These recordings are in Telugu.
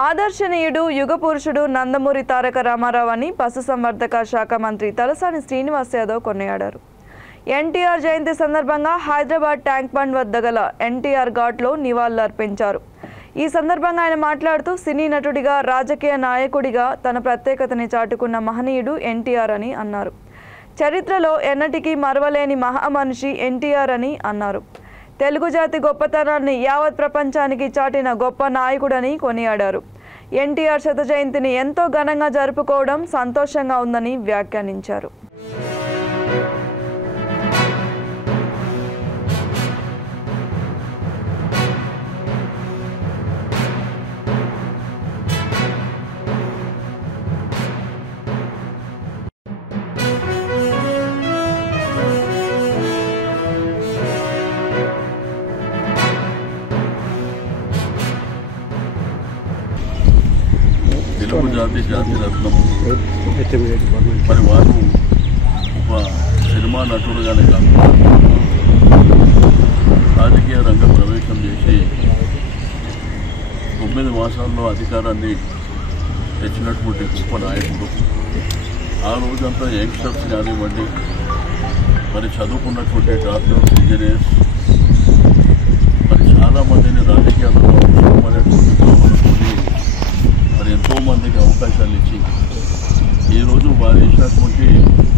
ఆదర్శనీయుడు యుగ పురుషుడు నందమూరి తారక రామారావు అని పశుసంవర్ధక శాఖ మంత్రి తలసాని శ్రీనివాస్ యాదవ్ కొనియాడారు. ఎన్టీఆర్ జయంతి సందర్భంగా హైదరాబాద్ ట్యాంక్ బండ్ వద్ద గల ఎన్టీఆర్ ఘాట్లో నివాళులర్పించారు. ఈ సందర్భంగా ఆయన మాట్లాడుతూ సినీ నటుడిగా రాజకీయ నాయకుడిగా తన ప్రత్యేకతని చాటుకున్న మహనీయుడు ఎన్టీఆర్ అని అన్నారు. చరిత్రలో ఎన్నటికీ మరవలేని మహామనిషి ఎన్టీఆర్ అని అన్నారు. తెలుగు జాతి గొప్పతనాన్ని యావత్ ప్రపంచానికి చాటిన గొప్ప నాయకుడని కొనియాడారు. ఎన్టీఆర్ శత జయంతిని ఎంతో ఘనంగా జరుపుకోవడం సంతోషంగా ఉందని వ్యాఖ్యానించారు. తెలుగు జాతి రత్నం మరి వారు ఒక సినిమా నటుడుగానే కాకుండా రాజకీయ రంగ ప్రవేశం చేసి 9 మాసాల్లో అధికారాన్ని తెచ్చినటువంటి గొప్ప నాయకుడు. ఆ రోజంతా యంగ్స్టర్స్ కానివ్వండి, మరి చదువుకున్నటువంటి డాక్టర్స్, ఇంజనీర్స్, మరి చాలామందిని రాజకీయాలలో అవసరమైనటువంటి భావనతోటి మరి ఎంతోమందికి అవకాశాలు ఇచ్చి ఈరోజు వారు వేసినటువంటి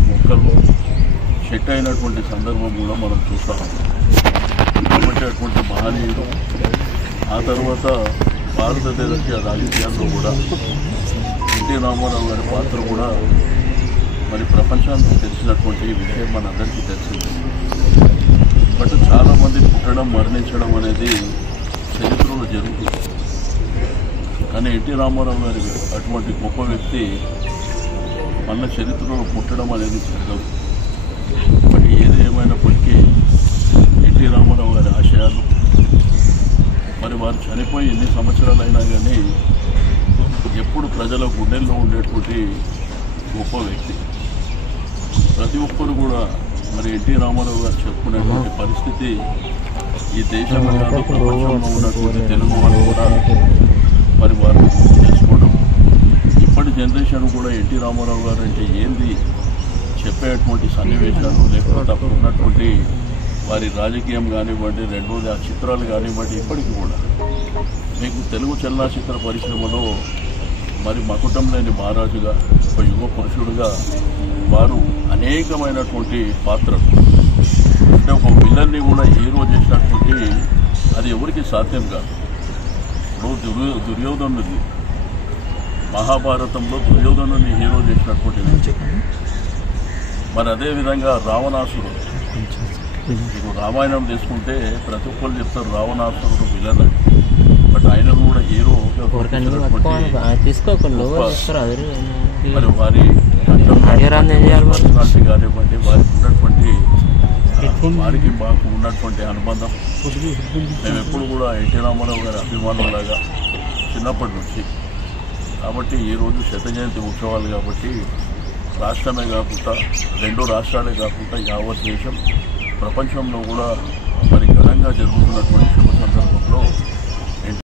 మొక్కలు సెట్ అయినటువంటి సందర్భం కూడా మనం చూస్తాము. కాబట్టి అటువంటి మహనీయుడు ఆ తర్వాత భారతదేశ రాజకీయాల్లో కూడా ఎన్టీ రామారావు గారి పాత్ర కూడా మరి ప్రపంచానికి తెలిసినటువంటి విషయం మనందరికీ తెలిసింది. బట్ చాలామంది పుట్టడం మరణించడం అనేది చరిత్రలో జరుగుతుంది. కానీ ఎన్టీ రామారావు గారి అటువంటి గొప్ప వ్యక్తి మన చరిత్రలో పుట్టడం అనేది జరగదు. బట్ ఏది ఏమైనప్పటికీ ఎన్టీ రామారావు గారి ఆశయాలు మరి వారు చనిపోయి ఎన్ని సంవత్సరాలైనా కానీ ఎప్పుడు ప్రజల గుండెల్లో ఉండేటువంటి గొప్ప వ్యక్తి. ప్రతి ఒక్కరు కూడా మరి ఎన్టీ రామారావు గారు చెప్పుకునేటువంటి పరిస్థితి ఈ దేశంలో కాదు, ప్రపంచంలో ఉన్నటువంటి తెలుగు వాళ్ళు కూడా మరి వారు చేసుకోవడం. ఇప్పటి జనరేషన్ కూడా ఎన్టీ రామారావు గారు అంటే ఏంది చెప్పేటువంటి సన్నివేశాలు, లేకపోతే అప్పుడు ఉన్నటువంటి వారి రాజకీయం కానివ్వండి, రెండోది ఆ చిత్రాలు కానివ్వండి, ఇప్పటికీ కూడా మీకు తెలుగు చలనచిత్ర పరిశ్రమలో మరి మకుటం లేని మహారాజుగా, ఒక యుగ పురుషుడుగా వారు అనేకమైనటువంటి పాత్రలు, అంటే ఒక విలన్ని కూడా హీరో చేసినటువంటి అది ఎవరికి సాధ్యం కాదు. దుర్యోధనుడి మహాభారతంలో దుర్యోధనుని హీరో చేసినటువంటి వ్యక్తి. మరి అదేవిధంగా రావణాసురుడు, మీకు రామాయణం తీసుకుంటే ప్రతి ఒక్కరు చెప్తారు రావణాసురుడు విలన్ అని. బట్ ఆయన కూడా హీరో మరి వారి పర్సనాలిటీ కానివ్వండి, వారికి ఉన్నటువంటి వారికి మాకు ఉన్నటువంటి అనుబంధం, మేము ఎప్పుడు కూడా ఎన్టీ రామారావు గారి అభిమానులాగా చిన్నప్పటి నుంచి. కాబట్టి ఈరోజు శత జయంతి ఉత్సవాలు కాబట్టి రాష్ట్రమే కాకుండా 2 రాష్ట్రాలే కాకుండా యావత్ దేశం ప్రపంచంలో కూడా మరి ఘనంగా జరుగుతున్నటువంటి శుభ సందర్భంలో